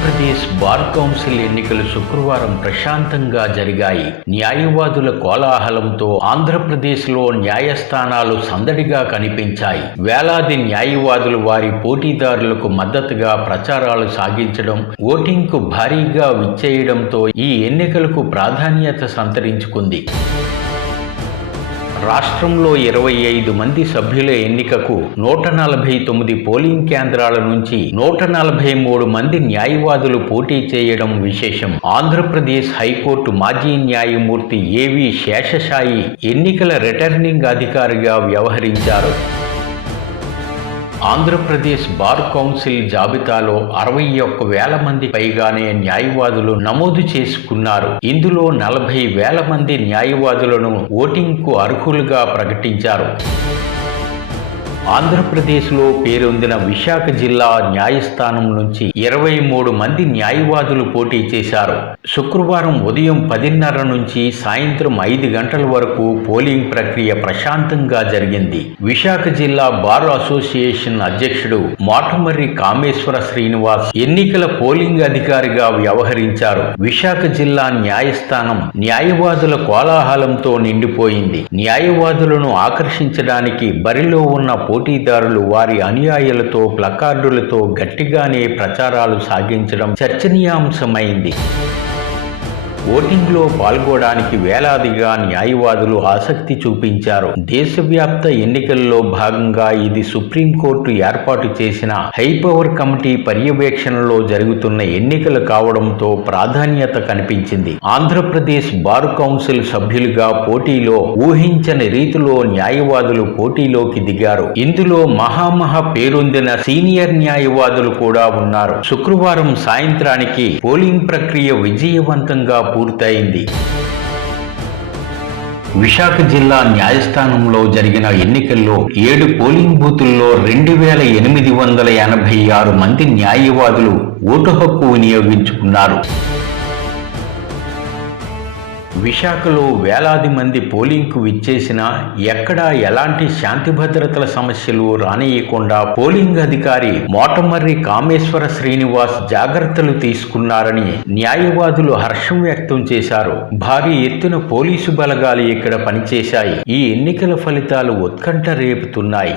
Andhra Pradesh bar council ఎన్నికలు శుక్రవారం ప్రశాంతంగా జరిగాయి. న్యాయవాదుల కోలాహలంతో ఆంధ్రప్రదేశ్లో న్యాయస్థానాలు సందడిగా కనిపించాయి. వేలాది న్యాయవాదులు వారి పోటీదారులకు మద్దతుగా ప్రచారాలు సాగించడం, ఓటింగ్కు భారీగా విచ్చేయడంతో ఈ ఎన్నికలకు ప్రాధాన్యత సంతరించుకుంది. రాష్ట్రంలో 25 మంది సభ్యుల ఎన్నికకు 149 పోలింగ్ కేంద్రాల నుంచి 143 మంది న్యాయవాదులు పోటీ చేయడం విశేషం. ఆంధ్రప్రదేశ్ హైకోర్టు మాజీ న్యాయమూర్తి ఏవి శేషసాయి ఎన్నికల రిటర్నింగ్ అధికారిగా వ్యవహరించారు. ఆంధ్రప్రదేశ్ బార్ కౌన్సిల్ జాబితాలో 61,000 మంది పైగానే న్యాయవాదులు నమోదు చేసుకున్నారు. ఇందులో 40,000 మంది న్యాయవాదులను ఓటింగ్కు అర్హులుగా ప్రకటించారు. ఆంధ్రప్రదేశ్లో పేరొందిన విశాఖ జిల్లా న్యాయస్థానం నుంచి 23 మంది న్యాయవాదులు పోటీ చేశారు. శుక్రవారం ఉదయం 10:30 నుంచి సాయంత్రం 5 గంటల వరకు పోలింగ్ ప్రక్రియ ప్రశాంతంగా జరిగింది. విశాఖ జిల్లా బార్ అసోసియేషన్ అధ్యక్షుడు మోటమర్రి కామేశ్వర శ్రీనివాస్ ఎన్నికల పోలింగ్ అధికారిగా వ్యవహరించారు. విశాఖ జిల్లా న్యాయస్థానం న్యాయవాదుల కోలాహలంతో నిండిపోయింది. న్యాయవాదులను ఆకర్షించడానికి బరిలో ఉన్న పోటీదారులు వారి అనుయాయులతో ప్లకార్డులతో గట్టిగానే ప్రచారాలు సాగించడం చర్చనీయాంశమైంది. ఓటింగ్లో పాల్గొనడానికి వేలాదిగా న్యాయవాదులు ఆసక్తి చూపించారు. దేశవ్యాప్త ఎన్నికల్లో భాగంగా ఇది సుప్రీంకోర్టు ఏర్పాటు చేసిన హైపవర్ కమిటీ పర్యవేక్షణలో జరుగుతున్న ఎన్నికలు కావడంతో ప్రాధాన్యత కనిపించింది. ఆంధ్రప్రదేశ్ బార్ కౌన్సిల్ సభ్యులుగా పోటీలో ఊహించని రీతిలో న్యాయవాదులు పోటీలోకి దిగారు. ఇందులో మహా పేరొందిన సీనియర్ న్యాయవాదులు కూడా ఉన్నారు. శుక్రవారం సాయంత్రానికి పోలింగ్ ప్రక్రియ విజయవంతంగా పూర్తయింది. విశాఖ జిల్లా న్యాయస్థానంలో జరిగిన ఎన్నికల్లో 7 పోలింగ్ బూతుల్లో 2,886 మంది న్యాయవాదులు ఓటు హక్కు వినియోగించుకున్నారు. విశాఖలో వేలాది మంది పోలింగ్కు విచ్చేసినా ఎక్కడా ఎలాంటి శాంతి భద్రతల సమస్యలు రానియకుండా పోలింగ్ అధికారి మోటమర్రి కామేశ్వర శ్రీనివాస్ జాగ్రత్తలు తీసుకున్నారని న్యాయవాదులు హర్షం వ్యక్తం చేశారు. భారీ ఎత్తున పోలీసు బలగాలు ఇక్కడ పనిచేశాయి. ఈ ఎన్నికల ఫలితాలు ఉత్కంఠ రేపుతున్నాయి.